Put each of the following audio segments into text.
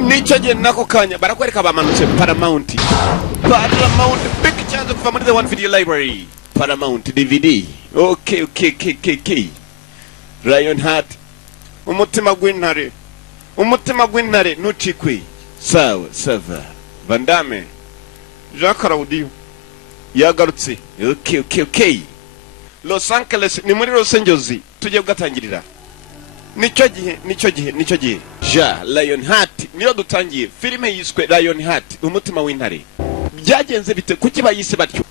nicyo gihe nako kanya barakwereka bamanutse Paramount pictures kuva muri the one video library Paramount DVD. Okay. Lionheart, umutima gw'intare nucikwe. Sawa Bandame Jacques Raudio yagarutse. Okay. Los Angeles ni muri Los Angeles tujye bwatangirira. Nicyo gihe Lionheart niyo dutangiye filime yiswe Lionheart umutima w'intare. Byagenze bite kuki bayise batyo?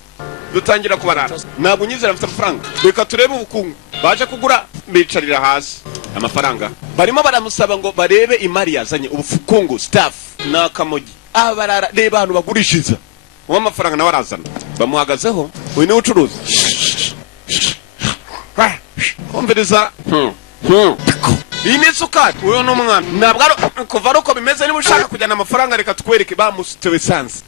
Dutangira kubarara ntabwo nyizera mfite amafaranga, reka turebe ubukungu. Baje kugura bicarira hasi amafaranga, barimo baramusaba ngo barebe imari yazanye ubukungu staff n'akamogi. Barara reba abantu bagurishiriza uw'amafaranga nawe arazana bamuhagazeho. Uyu ni ucuruza ombereza iyi ni isukari. Uyu ni umwana ntabwo kuva ari uko bimeze. Niba ushaka kujyana amafaranga reka tukwereke. Bamusutse esanse,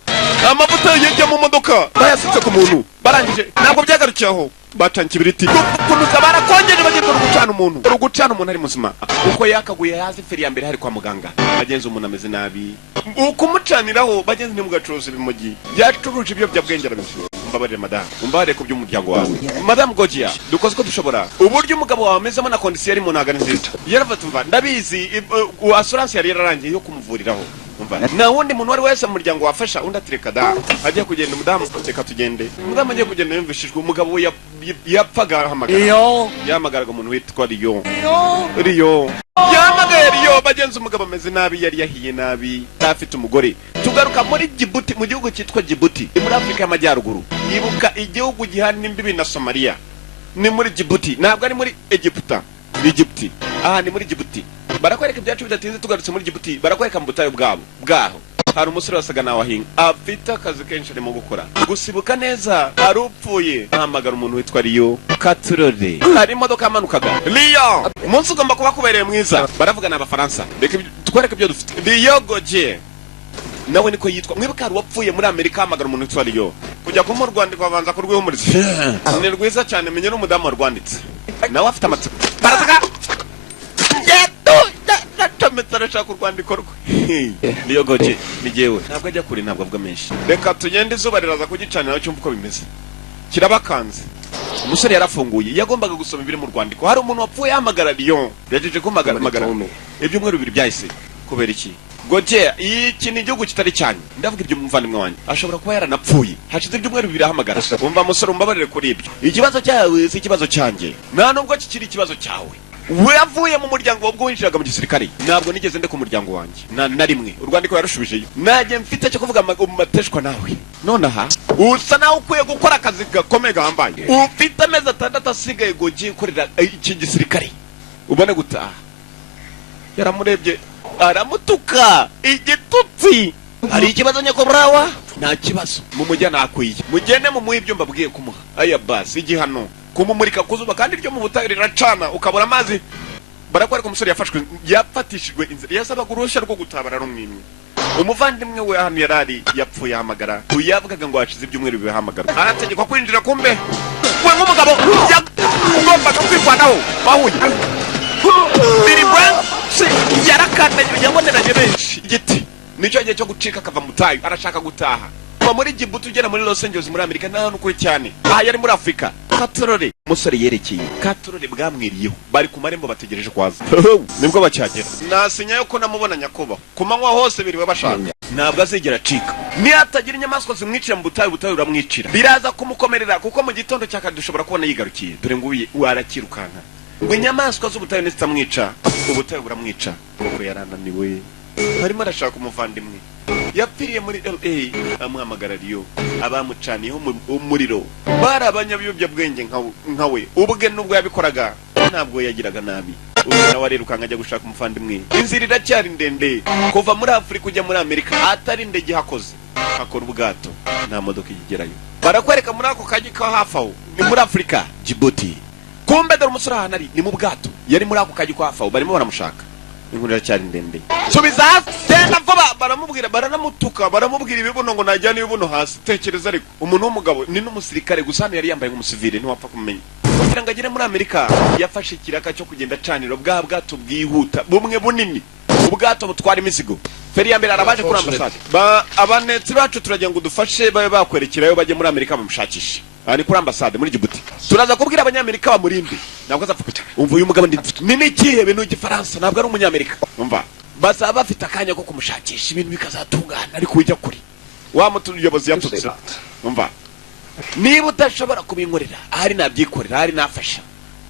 amavuta yajya mu modoka bayasutse ku muntu. Barangije ntabwo byagarukiye aho, bacanye ikibiriti kunuka barakongeje bagenda urugucana umuntu ari muzima. Uko yakaguye hasi feri ya mbere hari kwa muganga. Bagenzi umuntu ameze nabi ukumucaniraho. Bagenzi ni mugacuruza ibimogi byacuruje ibyo byabwenge arabishyura. Mbabarire madame, umbabarire ku by'umuryango wawe. Madame Gojia, dukoze ko dushobora. Uburyo umugabo wawe amezemo na kondisiyo ari mu ntagana nziza. Yaravuze umva ndabizi assurance yari yararangiye yo kumuvuriraho. Umva na wundi muntu wari wese mu muryango wafasha undi atireka da agiye kugenda. Umudamu reka tugende. Umudamu agiye kugenda yumvishijwe umugabo we yapfaga hamagara. Yamagaraga umuntu witwa Rio. Yamagaye Rio. Bagenzi umugabo ameze nabi, yari yahiye nabi, afite umugore. Tugaruka muri Djibouti, mu gihugu cyitwa Djibouti muri Afrika y'Amajyaruguru. Yibuka igihugu gihana imbibi na Somalia. Ni muri Djibouti, ntabwo ari muri Egypta. Aha ni muri Djibouti. Barakwereka ibyacu bidatinze. Tugarutse muri Djibouti barakwereka mu butayu bwaho hari umusore wasaga nawe ahinga, afite akazi kenshi arimo gukora. Gusibuka neza hari upfuye. Ahamagara umuntu witwa Rio Katurore. Hari imodoka yamanukaga. Rio, umunsi ugomba kuba kubereye mwiza. Baravuga n'Abafaransa. Reka tukwereke ibyo dufite. Rio Goje nawe niko yitwa. Mwibuka hari wapfuye muri Amerika. Ahamagara umuntu witwa Rio kujya ku Rwandiko babanza kurwihumuriza. Ni rwiza cyane, menye n'umudamu warwanditse nawe afite amatsiko. Barataka tarashaka urwandiko rwe. Rio Goje ni jewe, ntabwo ajya kuri, ntabwo avuga menshi. Reka tugende izuba riraza kugicanira cyumva uko bimeze. Kirabakanze. Umusore yarafunguye, yagombaga gusoma ibiri mu rwandiko. Hari umuntu wapfuye ahamagara Rio. Yajeje kumagara ibyumweru bibiri byahise. Kubera iki? Goje iki ni igihugu kitari cyane. Ndavuga ibyo muvandimwe wanjye ashobora kuba yaranapfuye hashize ibyumweru bibiri ahamagara. Umva musore, umbabarire kuri ibyo. Ikibazo cyawe si ikibazo cyanjye, nta nubwo kikiri ikibazo cyawe. We yavuye mu muryango wabwo winjiraga mu gisirikare. Ntabwo nigeze ndeka umuryango wanjye na rimwe. Urwandiko yarushubijeyo. Najye mfite cyo kuvuga mateshwa nawe. Nonaha usa nawe ukwiye gukora akazi gakomeye gahambaye. Ufite amezi 6 asigaye Goje ukorera iki gisirikare. Ubone gutaha. Yaramurebye aramutuka igitutsi. Hari ikibazo nyako brawa? Nta kibazo. Mu mujyana akwiye. Mugende mu muhibyo mbabwiye kumuha. Aya basi igihano kumumurika kuzuba kandi ryo mu butayu riracana ukabura amazi. Barakwereka umusore yafashwe yafatishijwe inzira. Yasabaga uruhushya rwo gutabara rumwimwe. Umuvandimwe we hano yarari yapfuye ahamagara. Uyavugaga ngo hashize ibyumweru bihamagara. Arategekwa kwinjira kumbe. We nk'umugabo ugomba kwirwanaho bahuye. Biri brand yarakanda yaboneranye benshi. Igiti nicyo gihe cyo gucika akava mu tayo. Arashaka gutaha muri Djibouti ugera muri Los Angeles muri Amerika. Nta n'ukuri cyane. Aha yari muri Afrika. Katurore musore yerekeye. Katurore bwamwiriyeho. Bari ku marembo bategereje kwaza. Nibwo bacyagera. Nasinya yo ko namubona nyakoba. Kumanywa hose biriwe bashaka. Ntabwo azigera cika. Ni hatagira inyamaswa zimwicira mu butayu uramwicira. Biraza kumukomerera kuko mu gitondo cyaka dushobora kubona yigarukiye. Dore ngo warakirukanka. Ngo inyamaswa z'ubutayu nzitamwica. Ubutayu buramwica. Ngo yarananiwe. Harimo arashaka umuvandimwe. Yapfiriye muri LA. Amuhamagara Rio. Abamucaniyeho umuriro. Bari abanyabiyobyabwenge nkawe. Ubwe nubwo yabikoraga ntabwo yagiraga nabi. Ubu nawe arerukanga ajya gushaka umuvandimwe. Inzira iracyari ndende kuva muri Afrika ujya muri Amerika. Atari ndege hakoze. Akora ubwato nta modoka igerayo. Barakwereka muri ako kaji ka hafi aho. Ni muri Afrika Djibouti. Kumbe dore umusore hano ari ni mu bwato. Yari muri ako kaji ka hafi aho barimo baramushaka. Inkuru iracyari ndende. Subiza tena vuba. Baramubwira baranamutuka. Baramubwira ibibuno ngo najyana ibibuno hasi. Tekereza ariko umuntu w'umugabo ni n'umusirikare gusa yari yambaye nk'umusivile ntiwapfa kumenya. kugira ngo agere muri Amerika yafashe ikiraka cyo kugenda acanira bwa bwato bwihuta bumwe bunini, ubwato butwara imizigo. Feri ya mbere arabaje kuri ambasade. Abanetsi bacu turagira ngo dufashe babe bakwerekerayo bajye muri Amerika bamushakishe. Ani kuri ambasade muri Djibouti. Turaza kubwira abanyamerika bamurinde. Ntabwo azapfuka. Umva uyu mugabo ni nikihe bintu cy'Ifaransa, ntabwo ari umunyamerika. Umva. Basa bafite akanya ko kumushakisha ibintu bikazatungana ariko ujya kuri. Wa mutuyobozi yatutse. Umva. Niba udashobora kubinkorera, ahari nabyikorera, ahari nafasha.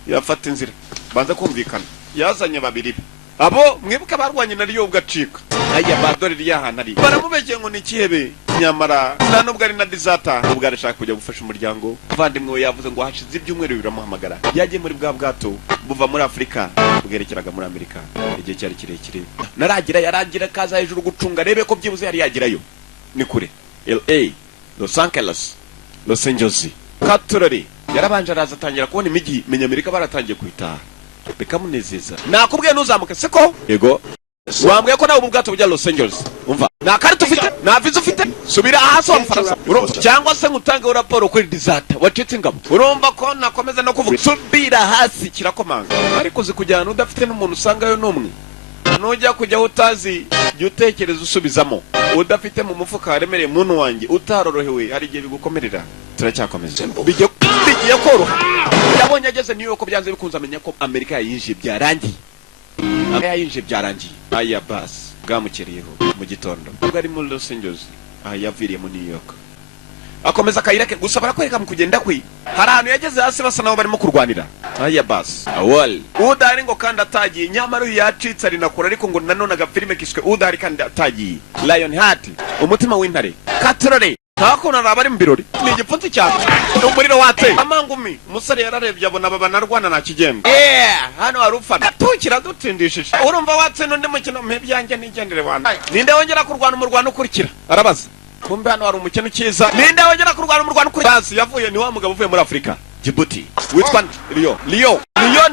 Yafata inzira. Banza kumvikana. Yazanye babiri. Abo mwibuka barwanye na Riyo ugacika. Aya badore ryahana ari. Baramubekeye ngo nikihebe nyamara nta nubwo ari na dizata. Ubwo arashaka kujya gufasha umuryango. Avandimwe yavuze ngo hashize ibyumweru biramuhamagara. Yagiye muri bwa bwato buva muri Afrika bwerekeraga muri Amerika. Igihe cyari kirekire. Naragira yarangira kaza hejuru gucunga rebe ko byibuze yari yagirayo. Ni kure. LA, Los Angeles, Los Angeles. Katurari yarabanje araza atangira kubona imijyi menya Amerika baratangiye kwitaha. Bikamunezeza. Nakubwiye nuzamuke siko? Yego. Wambwiye ko nawe ubwato bujya Los Angeles. Umva. Na kartu ufite? Na visa ufite? Subira hasi wamfarasa. Cyangwa se ngutange raporo kuri dizata. Wacitse ingabo. Urumva ko nakomeza no kuvuga. Subira hasi kirakomanga. Ariko zikujyana udafite n'umuntu usangayo n'umwe. Nujya kujya utazi jya utekereza usubizamo. Udafite mu mufuka haremereye muntu wanjye utarorohewe hari igihe bigukomerera. Turacyakomeza. Bigiye koroha. Yabonye ageze New York byanze bikunze amenya ko Amerika yinjiye byarangiye. Amerika yinjiye byarangiye. Aya bas bwamukeriyeho mu gitondo. Ubwo ari muri Los Angeles. Yaviriye mu New York. Akomeza kayirake gusa barakwereka mu kugenda kwi. Hari ahantu yageze hasi basa nabo barimo kurwanira. Aya bas. Awal. Udari ngo kandi atagiye nyamara yacitse ari nakora ariko ngo nanone agafilime kishwe udari kandi atagiye. Lion Heart. Umutima w'intare. Katrore. Hakuna nabari mbirori. Ni igipfunsi cyane. Umuriro wate. Amangumi. Umusore yararebye abona baba narwana na kigenda. Hano harufana. Tukira dutindishije. Urumva watse none mukino mpebyanjye nigendere wana. Ninde wongera kurwana umurwano ukurikira? Arabaza. Kumbe hano hari umukino cyiza. Ninde wongera kurwana umurwano ukurikira? Basi yavuye ni wa mugabo uvuye muri Afrika. Djibouti. Witwa Rio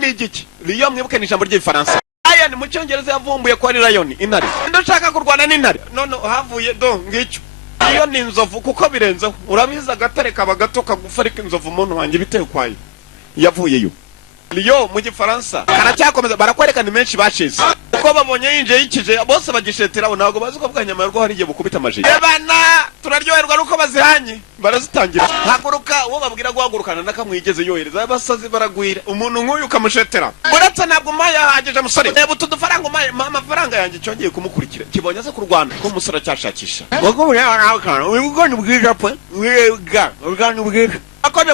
ni igiki? Rio mwibuke ni ijambo ry'Ifaransa. Aya ni mu Cyongereza yavumbuye ko ari Lion intare. Ndashaka kurwana n'intare. None havuye do ngicyo. Iyo ni inzovu kuko birenzeho. Urabiza agatare kaba gato kagufarika inzovu umuntu wanjye bitewe kwayo. Yavuyeyo. Rio mu Gifaransa. Karacyakomeza barakwereka ni menshi bashize. Uko babonye yinje yikije bose bagishetera ntabwo bazi ko bwanyama rwo hari igihe bukubita amaji. Ebana turaryoherwa nuko bazihanye. Barazitangira. Haguruka uwo babwira guhagurukana nakamwigeze yohereza abasazi baragwira. Umuntu nk'uyu ukamushetera. Buretse ntabwo maya hageje musore. Reba utudufaranga maya amafaranga yanjye cyongeye kumukurikira. Kibonye se ku Rwanda ko umusore cyashakisha. Ngo ubwo ni bwiza pe. Wiga urgano bwiza. Akode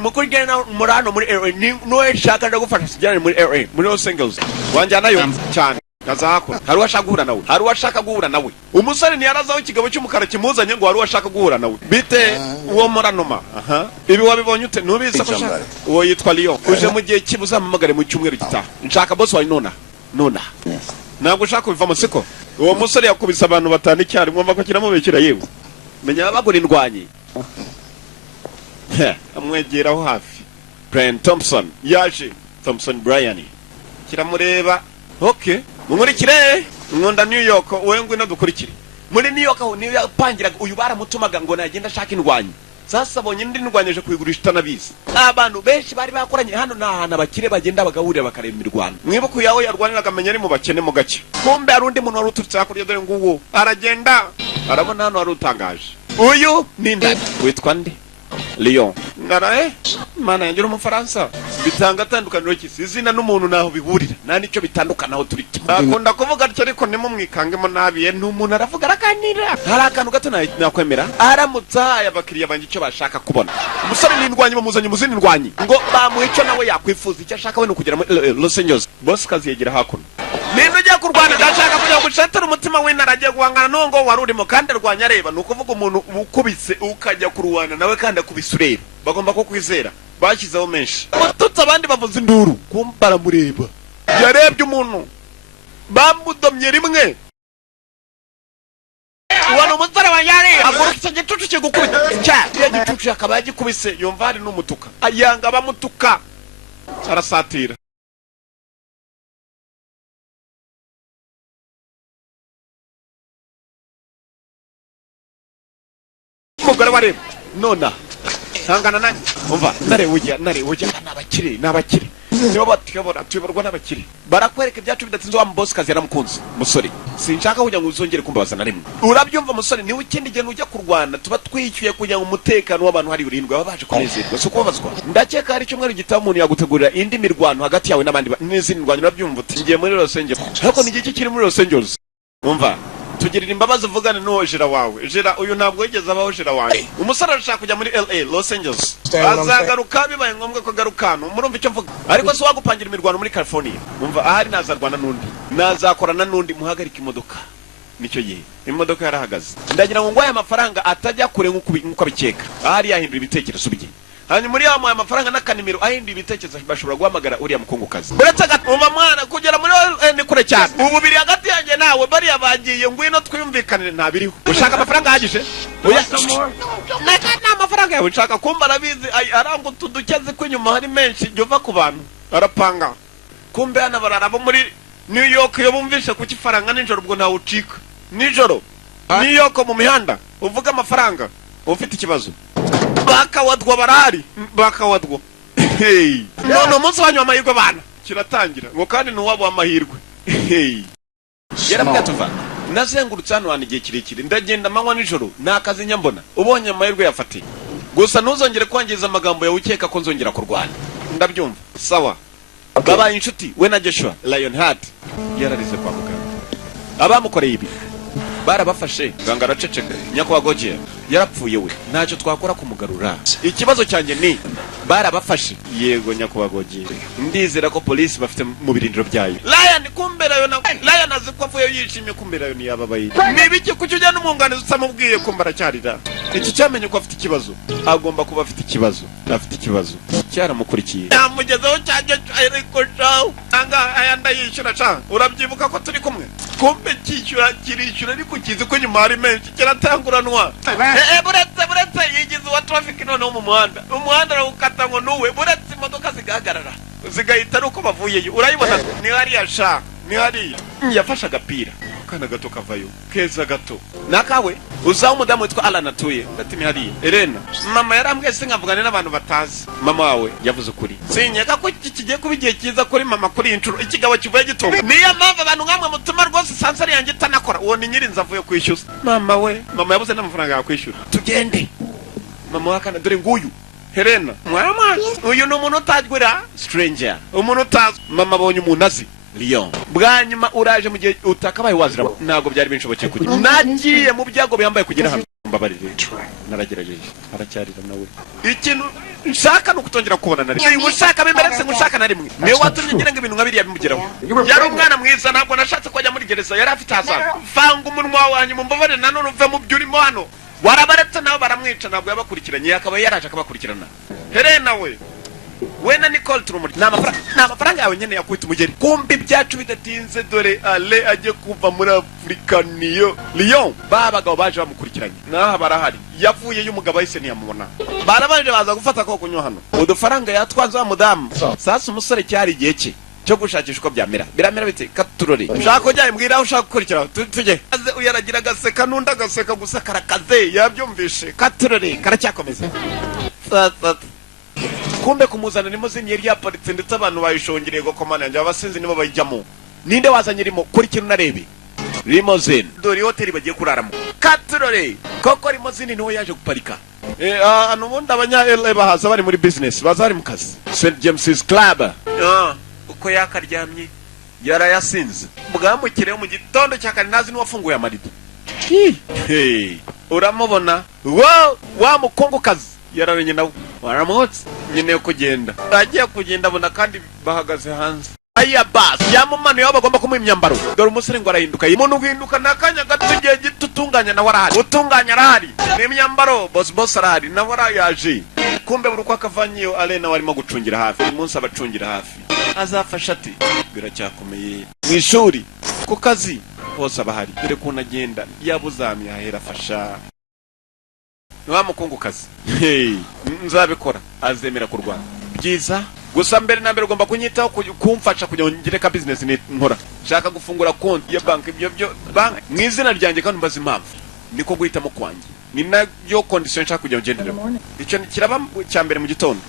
mukugenda murano muri LA no shaka ndagufasha sijana muri LA muri Los Angeles wanjanayo cyane kazako hari washaka guhura nawe umusore ntiyarazaho ikigabo cy'umukara kimuzanye ngo hari washaka guhura nawe bite uwo muranoma ibi wabibonye ute nubiza ko shaka uwo yitwa Leo uje mu gihe kibuzamamagare mu cyumweru gitaha nshaka boss wa nona ntabwo ushaka kubiva musiko uwo musore yakubise abantu batanu icyari mwumva ko kiramubekera yewe menya bagura indwanyi amwegeraho hafi Brian Thompson yaje Thompson Brian kiramureba okay munkurikire nkunda New York wowe ngwino dukurikire muri New York niyo yapangira uyu baramutumaga ngo nagenda shaka indwanyi sasa bonye ndi ndwanyeje kuyigurisha tanabizi abantu benshi bari bakoranye hano nahana abakire bagenda bagahurira bakareba imirwano mwibuka yawe yarwaniraga amenya ari mu bakene mu gace kumbe arundi muntu wari uturutse hakurya dore nguwo aragenda arabona hano wari utangaje uyu ninde witwa nde Lyon ngarae mana yanjye mu Faransa bitanga tandukaniro kisizina n'umuntu naho bihurira nta nicyo bitandukanaho turi akunda kuvuga atyo ariko nimo mwikangemo nabiye n'umuntu aravuga arakanira hari akantu gato nakwemera aramutsa abakiriya banje icyo bashaka kubona umusore n'indwanyi bamuzanye muzindi ndwanyi ngo bamwico nawe yakwifuza icyo ashaka we no kugera muri Los Angeles boss kazi yegera hakuno ninde ujya kurwana ndashaka kujya gushatira umutima w'intara agiye guhangana n'ongo warurimo kandi arwanya areba nukuvuga umuntu ukubise ukajya kurwana nawe kandi akubisureba bagomba ko kwizera bashyizeho menshi ututse abandi bavuze induru kumbara mureba yarebye umuntu bamudomye rimwe wana umusore wanyari agurukije gicucu kigukubita cya gicucu akaba yagikubise yumva hari n'umutuka ayanga bamutuka arasatira umugore wareba nona hangana nanjye umva nare ujya n'abakire nibo tuyoborwa n'abakire barakwereka ibyacu bidatinze wa boss kazi yaramukunze musore sinshaka kujya ngo uzongere kumbabaza na rimwe urabyumva musore niwe ikindi gihe ujya kurwana tuba twishyuye kugira ngo umutekano w'abantu hari urindwi baba baje kunezerwa so kubabazwa ndakeka hari cyumweru gitaho umuntu yagutegurira indi mirwano hagati yawe n'abandi n'izindi ndwanya urabyumva uti ngiye muri Los Angeles ariko ni iki kiri muri Los Angeles umva tugirira imbabazi uvugane n'uwo jira wawe jira uyu ntabwo yigeze abaho jira wawe umusore arashaka kujya muri LA Los Angeles azagaruka bibaye ngombwa ko garukano murumva icyo mvuga ariko se wagupangira imirwano muri California umva ahari nazarwana n'undi nazakorana n'undi muhagarika imodoka nicyo gihe imodoka yarahagaze ndagira ngo ngwaye amafaranga atajya kure nk'uko abikeka ahari yahindura ibitekerezo bye hanyuma muri yamuhaye amafaranga n'akanimero ahinduye ibitekerezo bashobora guhamagara uriya mukungukazi uretse umva mwana kugera muri ni kure cyane ubu biri hagati yanjye nawe bariya bagiye ngwino twiyumvikanire ntabiriho ushaka amafaranga ahagije oya nta mafaranga yawe ushaka kumva arabizi aranga utudukeze ko inyuma hari menshi jyova ku bantu arapanga kumbe hano bararabo muri New York iyo bumvishe ku kifaranga nijoro ubwo ntawe ucika nijoro New York mu mihanda uvuga amafaranga ufite ikibazo bakawadwa barahari bakawadwa none umunsi wanyu w'amahirwe bana kiratangira ngo kandi ntuwabo amahirwe yarambwira tuva nazengurutse hano hano igihe kirekire ndagenda amanywa nijoro nta kazi nyambona ubonye amahirwe yafatiye gusa ntuzongere kwangiza amagambo yawe ukeka ko nzongera kurwana ndabyumva sawa babaye inshuti we na Joshua Lionheart yararize kwa muganga abamukoreye ibi barabafashe ganga araceceka nyakwagoje yarapfuye we ntacyo twakora kumugarura ikibazo cyanjye ni barabafashe yego nyakwagoje ndizera ko police bafite mu birindiro byayo Lion kumberayo na Lion azikwavuye yishimye kumberayo ni yababaye nibiki kujya n'umwunganizi usamubwiye kumbara cyarira iki cyamenye ko afite ikibazo agomba kuba afite ikibazo cyaramukurikiye yamugezeho cyaje ariko shaw anga ayanda yishyura cha urabyibuka ko turi kumwe kumbe kirishyura ariko kizi ko nyuma hari menshi kiratanguranwa buretse yigize wa traffic noneho mu muhanda arawukata ngo nuwe buretse imodoka zigahagarara zigahita ari uko bavuyeyo urayibona ni hariya sha ni hariya yafashe agapira kana gato kavayo keza gato nakawe uzaho umudamu witwa Alan atuye ati ni hariya Elena mama yarambwiye sinkavugane n'abantu batazi mama wawe yavuze ukuri sinyeka ko kigiye kuba igihe cyiza kuri mama kuri incuro ikigabo kivuye gitonga niyo mpamvu abantu nkamwe mutuma rwose sansari yanjye itanakora uwo ni nyiri nzavuye kwishyuza mama yabuze n'amafaranga yakwishyura tugende mama wakana dore nguyu Helena mama uyu ni umuntu utajwira stranger umuntu utazi mama abonye umuntu azi Leon bwanyuma uraje mu gihe utakabaye wazira ntago byari binshobokeye kugira nagiye mu byago byambaye kugera hano mbabarire naragerageje aracyarira nawe ikintu nshaka no kutongera kubona nari ushaka bimberetse ngushaka na rimwe niwe watumye ngira ngo ibintu nkabiriya bimugeraho yari umwana mwiza ntabwo nashatse kujya muri gereza yari afite hasana fanga umunwa wanyu mumbabarire nanone uve mu byurimo hano warabaretse nabo baramwica ntabwo yabakurikiranye yakaba yaraje akabakurikirana Helena we na Nicole turumuri n'amafaranga yawe nyene yakwita umugeri kumbi byacu bidatinze dore ale aje kuva muri Afrika niyo Lyon babagabo baje bamukurikiranye naha barahari yavuye y'umugabo ahise ntiyamubona barabanje baza gufata ko kunywa hano udufaranga yatwanze wa mudamu sasa umusore cyari igihe cye cyo gushakisha uko biramera bite katurore ushaka kujya imbwira ushaka gukurikira tujye aze uyaragira gaseka nunda gaseka gusa karakaze yabyumvishe katurore karacyakomeza kumbe kumuzana limozini yari yaparitse ndetse abantu bayishongereye go komana yanjye abasinzi nibo bayijyamo ninde wazanye rimo kuri kintu narebe limozini dore hoteli bagiye kuraramo katurore koko limozini niho yaje guparika hano ubundi abanya LA bahaza bari muri business baza bari mu kazi St James's Club uko yakaryamye yarayasinze bwamukireho mu gitondo cyakane nazi n'uwafunguye amarido uramubona wa mukongokazi yaramenye nawe waramutse nyine kugenda agiye kugenda abona kandi bahagaze hanze aya bas yamumano yabo bagomba kumuha imyambaro dore umusore ngo arahinduka umuntu uhinduka nakanya gato igihe gitutunganya na warahari utunganya arahari n'imyambaro boss arahari na warayaje kumbe buri uko akavanyiyo Alena warimo gucungira hafi umunsi abacungira hafi azafasha ati biracyakomeye mu ishuri ku kazi hose abahari dore ko nagenda yabuzamye ahera afasha wa mukungukazi nzabikora azemera kurwana byiza gusa mbere na mbere ugomba kunyitaho kumfasha kunyongera ka business nkora shaka gufungura konti ya bank ibyo bank mwizina ryanjye kandi mbaza impamvu niko guhitamo kwanjye ni nayo kondisiyo nshaka kujya ugenderemo. Icyo kiraba cya mbere mu gitondo.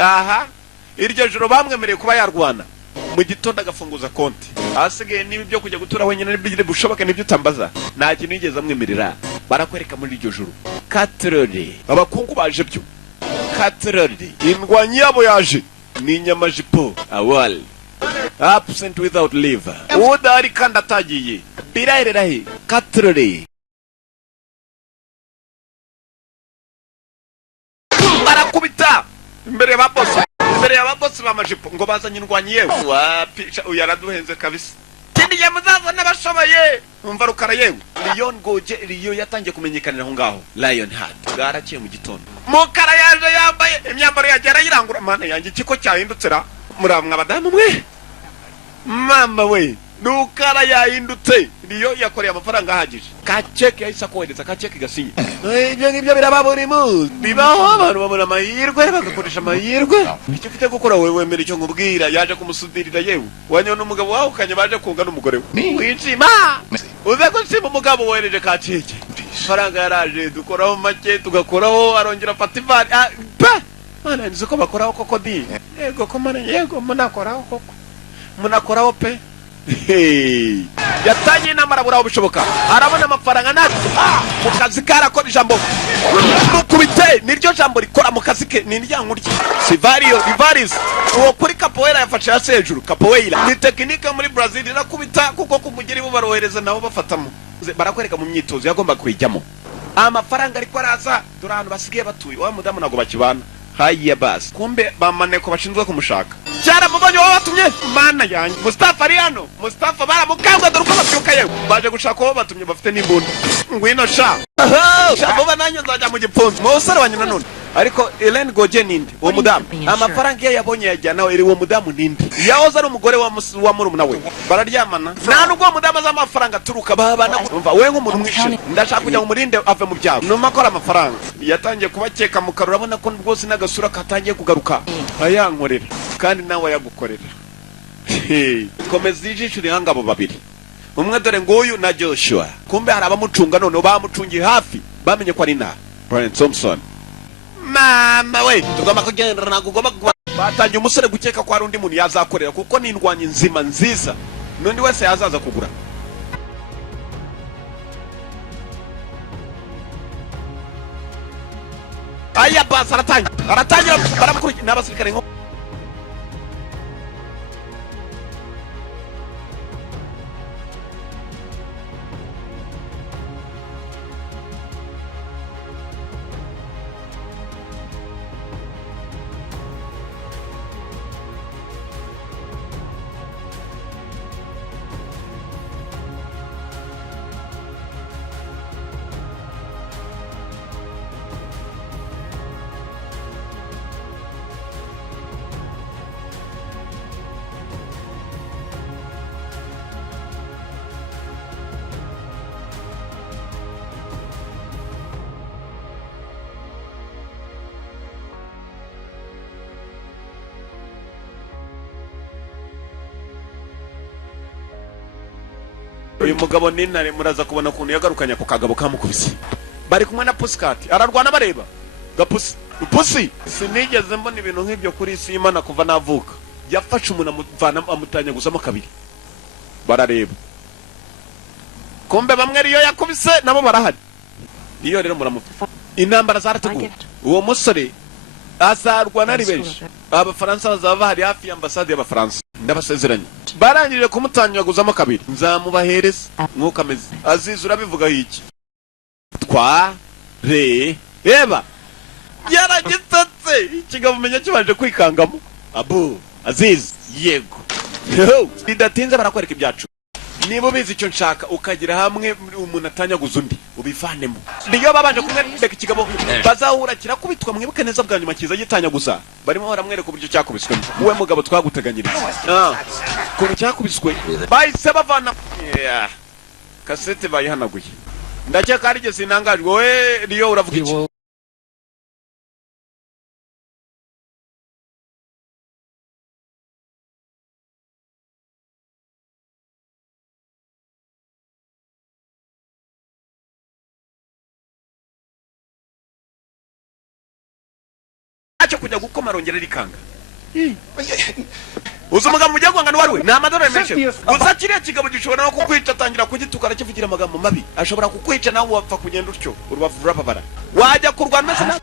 Aha iryo joro bamwemereye kuba yarwana mu gitondo agafunguza konti. Asigaye niba ibyo kujya gutura wenyine n'ibyo bushoboka n'ibyo utambaza nta kintu yigeze amwemerera. Barakwereka muri iryo joro katrori abakungu baje byo katrori indwanyi yabo yaje ni inyamajipo awal absent without liver udari kandi atagiye biraherahe katrori barakubita imbere y'ababosi b'amajipo ngo bazanye indwanyi yewe wapisha uyaraduhenze kabisa kindi gihe muzaza n'abashoboye umva rukara yewe Riyo yatangiye kumenyekanira aho ngaho Lionheart bwaraciye mu gitondo mukara yaje yambaye imyambaro yagera yirangura mana yanjye kiko cyahindutse ra muramwa abadamu mwe mama we rukara yahindutse Riyo yakoreye amafaranga ahagije kacheke yahise akohereza kacheke gasinye ibyo ngibyo biraba buri munsi bibaho abantu babona amahirwe bagakoresha amahirwe icyo ufite gukora wowe wemera icyo nkubwira yaje kumusudirira yewe wanyo n'umugabo wawe ukanye baje kunga n'umugore we wishima uze gushima umugabo wohereje kacheke faranga yaraje dukoraho make tugakoraho arongera afata ivari mana nzi ko bakoraho koko di yego ko mana yego munakoraho koko munakoraho pe yatangiye inama arabura aho bishoboka arabona amafaranga nati mu kazi karakora ijambo mukubite niryo jambo rikora mu kazi ke ni iryankurya Rivaris uwo kuri capoeira yafashe hasi hejuru capoeira ni tekinike muri Brazil irakubita kuko kumugeri bo barohereza nabo bafatamo barakwereka mu myitozo yagomba kwijyamo amafaranga ariko araza dore ahantu basigaye batuye wa mudamu nago bakibana haya basi kumbe bamaneko bashinzwe kumushaka cyara mubonye wowe batumye mana yanjye Mustafa Ariano Mustafa baramukambwa dore uko babyuka yewe baje gushaka wowe batumye bafite n'imbunda ngwino sha vuba nanjye nzajya mu gipfunzo musore wanyu nanone ariko Ellen Goje ninde uwo mudamu amafaranga ye yabonye yajyana eri uwo mudamu ninde yahoze ari umugore wa murumuna we bararyamana nta nubwo mudamu az'amafaranga turuka babana umva we nk'umuntu mwishe ndashaka kujya mu murinde ave mu byago numa akora amafaranga yatangiye kubakeka mu karura abona ko rwose n'agasura katangiye kugaruka ayankorera kandi nawe yagukorera komeza ijisho rihangabo babiri umwe dore nguyu na Joshua kumbe hari abamucunga none bamucungiye hafi bamenye ko ari na Brian Thompson mama we tugomba kugenda nagugomba batangiye umusore gukeka ko hari undi muntu yazakorera kuko ni indwanyi nzima nziza n'undi wese yazaza kugura aya basa aratangira baramukurikira n'abasirikare nko uyu mugabo n'intare muraza kubona ukuntu yagarukanye ako kagabo kamukubise bari kumwe na Pussycat ararwana bareba Pussy sinigeze mbona ibintu nk'ibyo kuri isi y'Imana kuva navuka yafashe umuntu amutanya gusamo kabiri barareba kumbe bamwe Riyo yakubise nabo barahari iyo rero muramufa intambara zarateguwe uwo musore azarwana ari benshi abafaransa bazaba hari hafi y'ambasade y'abafaransa ndabasezeranye barangije kumutanyaguzamo kabiri nzamubahereza nk'uko ameze Aziz urabivuga iki eba yaragitatse ikigabo menya kibanje kwikangamo abu Aziz yego bidatinze barakwereka ibyacu niba ubizi icyo nshaka ukagira hamwe umuntu atanyaguza undi ubivanemo niyo babanje kumwereka ikigabo bazahura kirakubitwa mwibuke neza bwa nyuma kiza gitanyaguza barimo baramwereka uburyo cyakubiswe wowe mugabo twaguteganyiriza kuntu cyakubiswe bahise bavana kasete bayihanaguye ndakeka arigeze inangajwe wowe Riyo uravuga iki acyo kujya gukoma arongera rikanga. Uzi umugabo mujya kwanga n'uwari we ni amadorari menshi. Gusa kiriya kigabo gishobora no kukwica atangira kugitukana kivugira amagambo mabi. Ashobora kukwica nawe wapfa kugenda utyo urubavu rurababara. Wajya kurwana mese na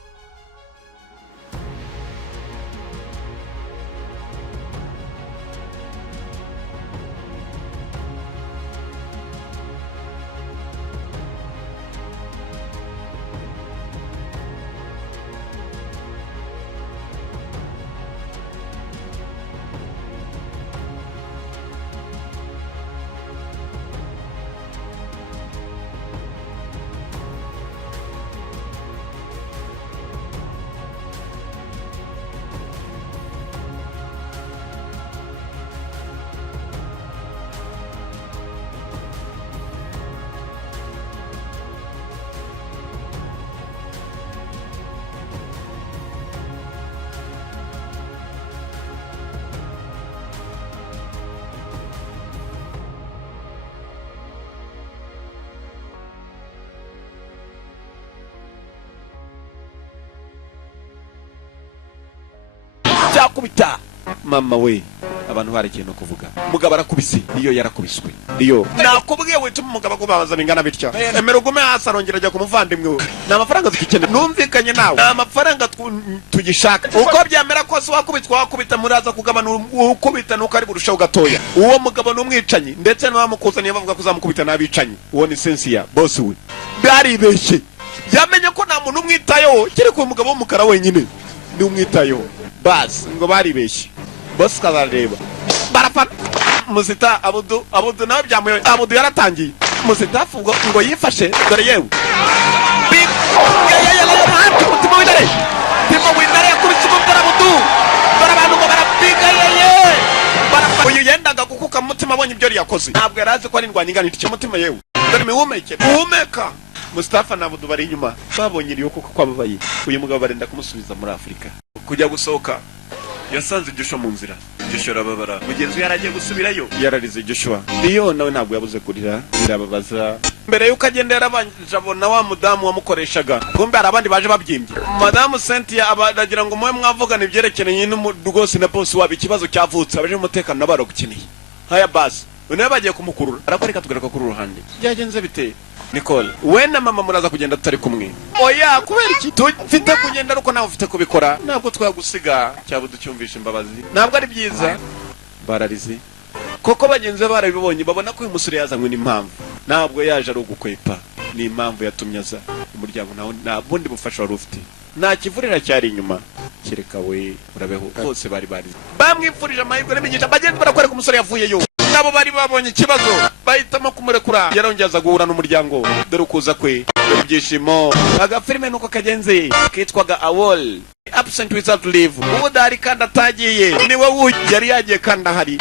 cyakubita mama we abantu hari ikintu kuvuga mugabo arakubise iyo yarakubiswe iyo nakubwiye wituma umugabo kubabaza bingana bitya emera ugume hasi arongera ajya kumuvandimwe we ni amafaranga dukeneye numvikanye nawe ni amafaranga tugishaka uko byamera kose wakubita muraza kugabana ukubita nuko ari burushaho gatoya uwo mugabo n'umwicanyi ndetse n'abamukuzaniye bavuga ko uzamukubita n'abicanyi uwo ni sensiya boss we baribeshye yamenye ko nta muntu umwitayeho kiri ku mugabo w'umukara wenyine ni umwitayeho bas ngo baribeshye boss kazareba barafana musita abudu nawe byamuye abudu yaratangiye musita fugo ngo yifashe dore yewe big hati mutima w'intare timo w'intare yakubise umutara abudu barabantu ngo barapiga yeye barafana uyu yendaga gukuka mutima abonye ibyo yakoze ntabwo yarazi ko ari indwanya ingana iki mutima yewe dore mihumeke uhumeka Mustafa na Abudu bari inyuma babonye iriyo kuko kwababaye uyu mugabo barenda kumusubiza muri Afrika kujya gusohoka yasanze Joshua mu nzira Joshua arababara mugenzi yaragiye gusubirayo yararize Joshua iyo nawe ntabwo yabuze kurira birababaza mbere yuko agenda yarabanje abona wa mudamu wamukoreshaga kumbe hari abandi baje babyimbye madamu Cynthia abaragira ngo muwe mwavugana ibyerekeranye n'urwose na boss wabo ikibazo cyavutse abaje mu mutekano nabaro gukeneye haya basi unaye bagiye kumukurura arakoreka tugaruka kuri ruhande byagenze bite Nicole we na mama muraza kugenda tutari kumwe oya kubera iki tufite kugenda ariko nawe ufite kubikora ntabwo twagusiga cyabo ducyumvisha imbabazi ntabwo ari byiza bararize koko bagenze barabibonye babona ko uyu musore yazanywe n'impamvu ntabwo yaje ari ugukwepa ni impamvu yatumye aza umuryango nawe nta bundi bufasha wari ufite nta kivurira cyari inyuma kereka we urabeho bose bari bamwifurije amahirwe n'imigisha bagenzi barakwereka umusore yavuyeyo nabo bari babonye ikibazo bahitamo kumurekura yarongeza guhura n'umuryango dore ukuza kwe dore ibyishimo agafilime nuko kagenze kitwaga Awol absent without leave udari kandi atagiye niwe yari yagiye kandi ahari